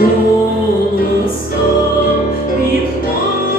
голосом від пари.